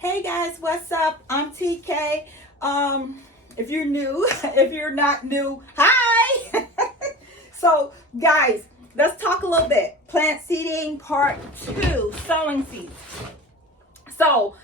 Hey guys, what's up? I'm TK. If you're new, if you're not new, hi. So guys, let's talk a little bit. Plant seeding part 2, sowing seeds. So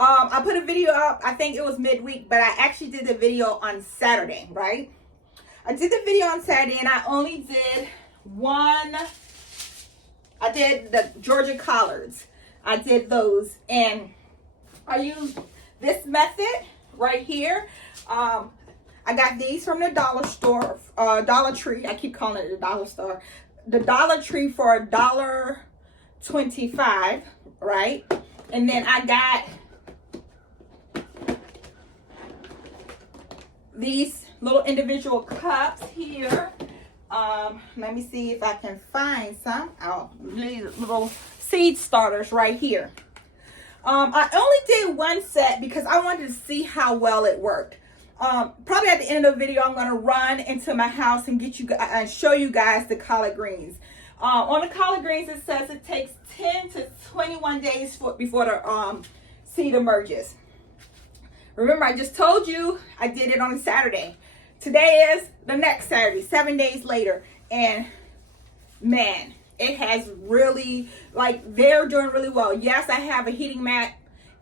I put a video up, I think it was midweek, but I actually did the video on Saturday, right? I did the video on Saturday and I only did one. I did the Georgia collards. I did those, and I used this method right here. I got these from the dollar store, Dollar Tree. I keep calling it the dollar store. The Dollar Tree for $1.25, right? And then I got these little individual cups here. Let me see if I can find some. Oh, these little seed starters right here. I only did one set because I wanted to see how well it worked. Probably at the end of the video, I'm going to run into my house and get you and show you guys the collard greens. On the collard greens, it says it takes 10 to 21 days before the seed emerges. Remember, I just told you I did it on a Saturday. Today is the next Saturday, 7 days later, and man, it has really, like, they're doing really well. Yes, I have a heating mat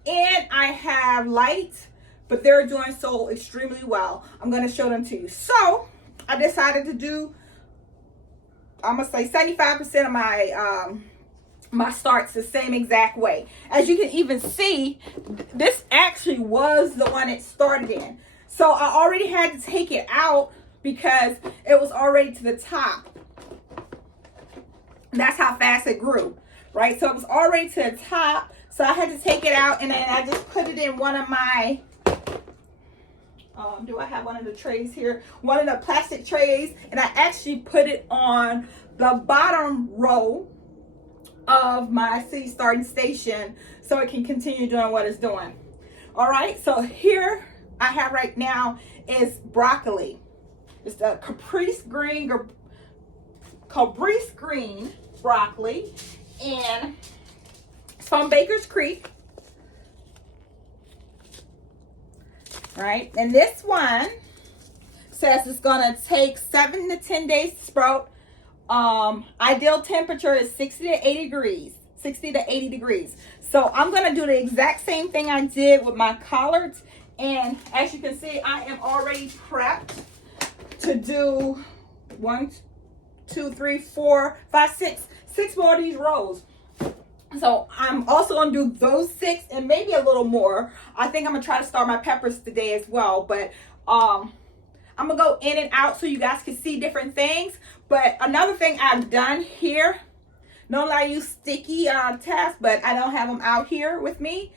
and I have lights, but they're doing so extremely well. I'm going to show them to you. So I decided to do, I'm going to say 75% of my my starts the same exact way. As you can even see, this actually was the one it started in. So I already had to take it out because it was already to the top. That's how fast it grew, right? So it was already to the top. So I had to take it out, and then I just put it in one of my, do I have one of the trays here? One of the plastic trays, and I actually put it on the bottom row of my seed starting station so it can continue doing what it's doing. All right, so here I have right now is broccoli. It's a caprese green broccoli, and it's from Baker's Creek. Right, and this one says it's gonna take 7 to 10 days to sprout. Ideal temperature is 60 to 80 degrees. 60 to 80 degrees. So I'm gonna do the exact same thing I did with my collards, and as you can see, I am already prepped to do 1, 2, 3, 4, 5, 6 more of these rows. So I'm also gonna do those 6 and maybe a little more. I think I'm gonna try to start my peppers today as well, but I'm gonna go in and out so you guys can see different things. But another thing I've done here, normally I use sticky tabs, but I don't have them out here with me.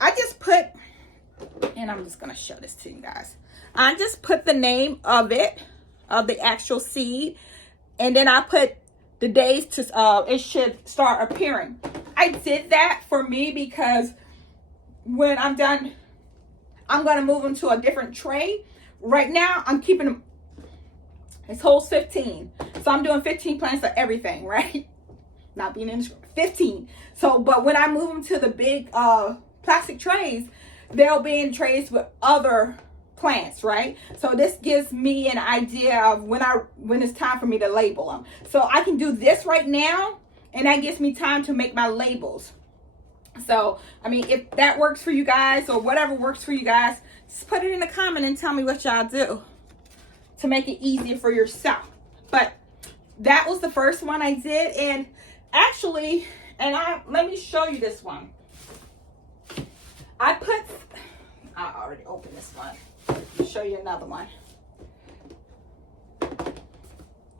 I just put, and I'm just gonna show this to you guys. I just put the name of it, of the actual seed, and then I put the days to it should start appearing. I did that for me because when I'm done, I'm gonna move them to a different tray. Right now, I'm keeping them, it holds 15. So I'm doing 15 plants of everything, right? Not being in 15. So, but when I move them to the big plastic trays, they'll be in trays with other plants, right? So this gives me an idea of when it's time for me to label them. So I can do this right now, and that gives me time to make my labels. So, I mean, if that works for you guys or whatever works for you guys, just put it in the comment and tell me what y'all do to make it easier for yourself. But that was the first one I did, and actually, let me show you this one. I already opened this one. Let me show you another one.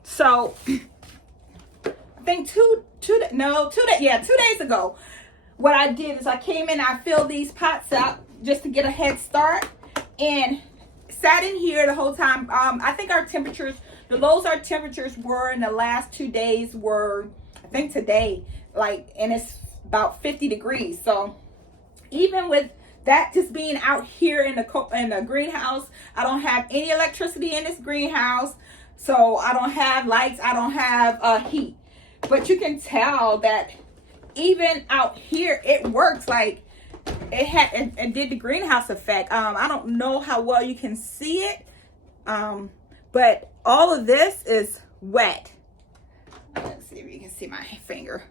So, I think 2 days ago, what I did is I came in, I filled these pots up just to get a head start, and sat in here the whole time. I think our temperatures, the lows our temperatures were in the last 2 days were, I think today, and it's about 50 degrees. So even with that just being out here in the greenhouse, I don't have any electricity in this greenhouse, so I don't have lights, I don't have heat. But you can tell that even out here, it works. Like, it did the greenhouse effect. I don't know how well you can see it, but all of this is wet. Let's see if you can see my finger.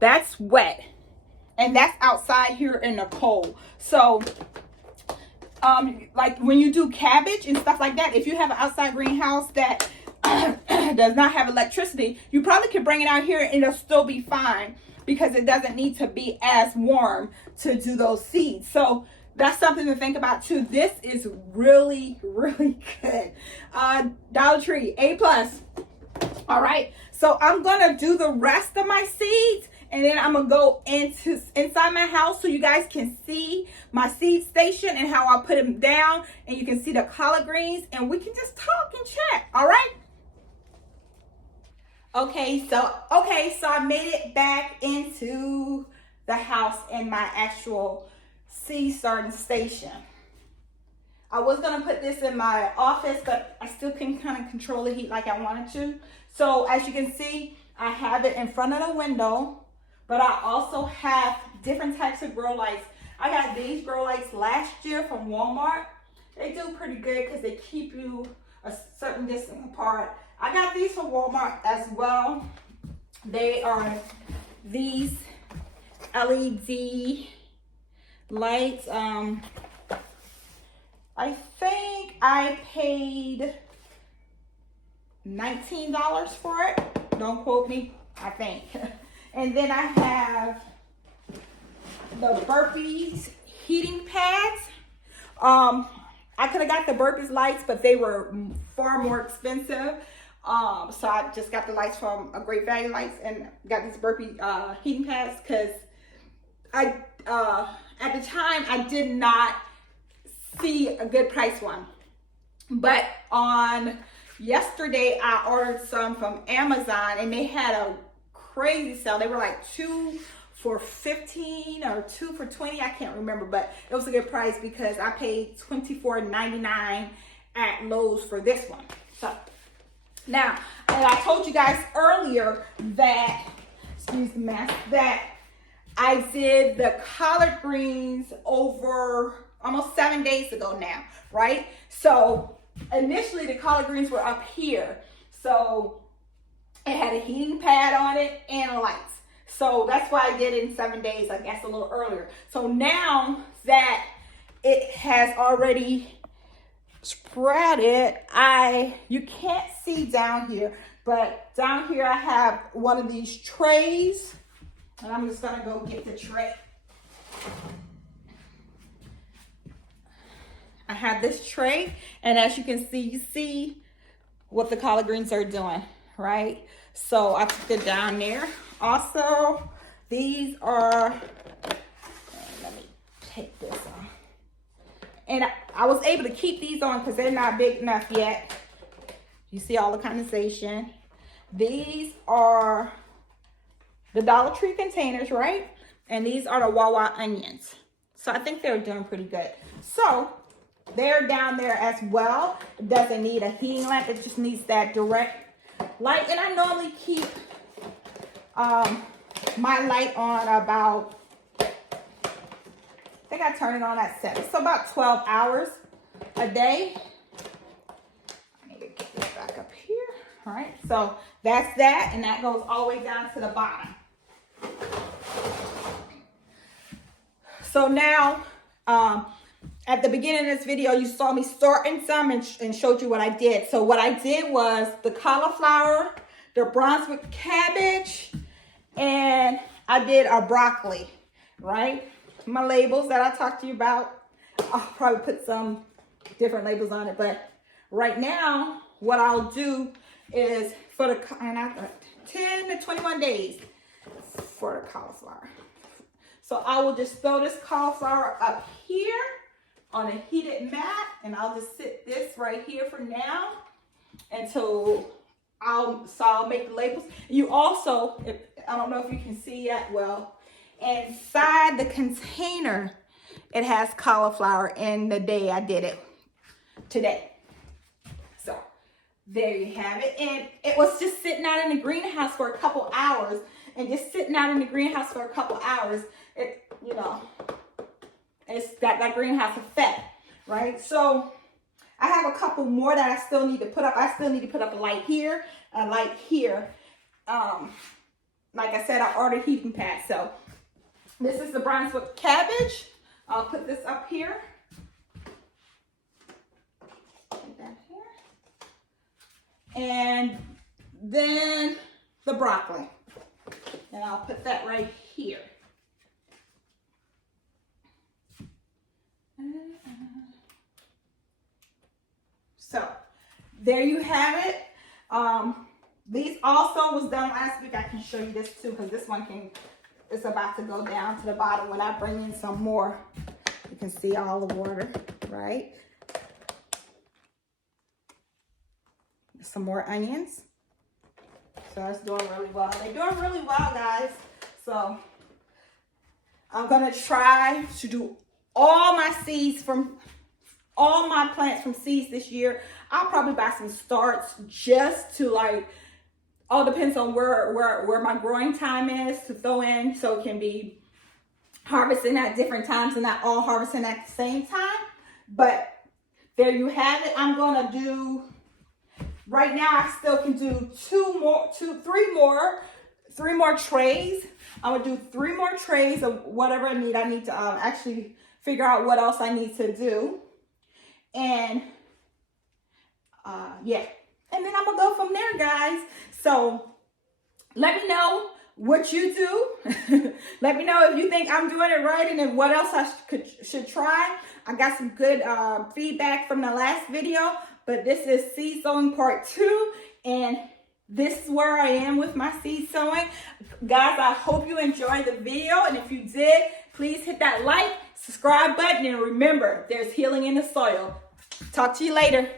That's wet, and that's outside here in the cold. So like when you do cabbage and stuff like that, if you have an outside greenhouse that does not have electricity, you probably could bring it out here and it'll still be fine, because it doesn't need to be as warm to do those seeds. So that's something to think about too. This is really, really good. Dollar Tree, A+. All right, so I'm gonna do the rest of my seeds, and then I'm gonna go inside my house so you guys can see my seed station and how I put them down, and you can see the collard greens, and we can just talk and chat. All right. Okay, so I made it back into the house in my actual seed starting station. I was gonna put this in my office, but I still can kind of control the heat like I wanted to. So as you can see, I have it in front of the window, but I also have different types of grow lights. I got these grow lights last year from Walmart. They do pretty good because they keep you a certain distance apart. I got these from Walmart as well. They are these LED lights. I think I paid $19 for it. Don't quote me, I think. And then I have the Burpees heating pads. I could have got the Burpees lights, but they were far more expensive. So I just got the lights from a Great Value Lights and got these Burpee heating pads, because at the time I did not see a good price one. But on yesterday I ordered some from Amazon, and they had a crazy sale. They were like 2 for $15 or 2 for $20. I can't remember, but it was a good price because I paid $24.99 at Lowe's for this one. So now, and I told you guys earlier that, excuse the mess, that I did the collard greens over almost 7 days ago now, right? So initially the collard greens were up here. So it had a heating pad on it and lights. So that's why I did it in 7 days, I guess a little earlier. So now that it has already sprouted, you can't see down here, but down here I have one of these trays, and I'm just gonna go get the tray. I have this tray, and as you can see, you see what the collard greens are doing, right? So I put it down there. Also, these are, let me take this off. And I was able to keep these on because they're not big enough yet. You see all the condensation. These are the Dollar Tree containers, right? And these are the Wawa onions. So I think they're doing pretty good. So they're down there as well. It doesn't need a heating lamp. It just needs that direct light. And I normally keep my light on about, I think I turn it on at 7. So about 12 hours a day. I need to get this back up here. All right, so that's that, and that goes all the way down to the bottom. So now, at the beginning of this video, you saw me sorting some and showed you what I did. So what I did was the cauliflower, the Brunswick cabbage, and I did a broccoli, right? My labels that I talked to you about, I'll probably put some different labels on it, but right now, what I'll do is for the 10 to 21 days for the cauliflower. So I will just throw this cauliflower up here on a heated mat, and I'll just sit this right here for now until I'll make the labels. You also, I don't know if you can see yet, well, inside the container, it has cauliflower in the day I did it, today. So there you have it. And it was just sitting out in the greenhouse for a couple hours, and just sitting out in the greenhouse for a couple hours, it, you know, it's got that greenhouse effect, right? So I have a couple more that I still need to put up. I still need to put up a light here, a light here. Like I said, I ordered heating pads. So this is the Brunswick cabbage. I'll put this up here. Put that here. And then the broccoli. And I'll put that right here. So there you have it. These also was done last week. I can show you this too, because this one it's about to go down to the bottom when I bring in some more. You can see all the water, right? Some more onions. So it's doing really well. They're doing really well, guys. So I'm gonna try to do all my seeds from all my plants from seeds this year. I'll probably buy some starts just to like, all depends on where my growing time is to throw in, so it can be harvesting at different times and not all harvesting at the same time. But there you have it. I'm gonna do, right now I still can do three more trays. I'm gonna do 3 more trays of whatever I need. I need to actually figure out what else I need to do. And yeah, and then I'm gonna go from there, guys. So let me know what you do. Let me know if you think I'm doing it right, and then what else I should try. I got some good feedback from the last video, but this is seed sowing part 2, and this is where I am with my seed sowing. Guys, I hope you enjoyed the video, and if you did, please hit that like, subscribe button, and remember, there's healing in the soil. Talk to you later.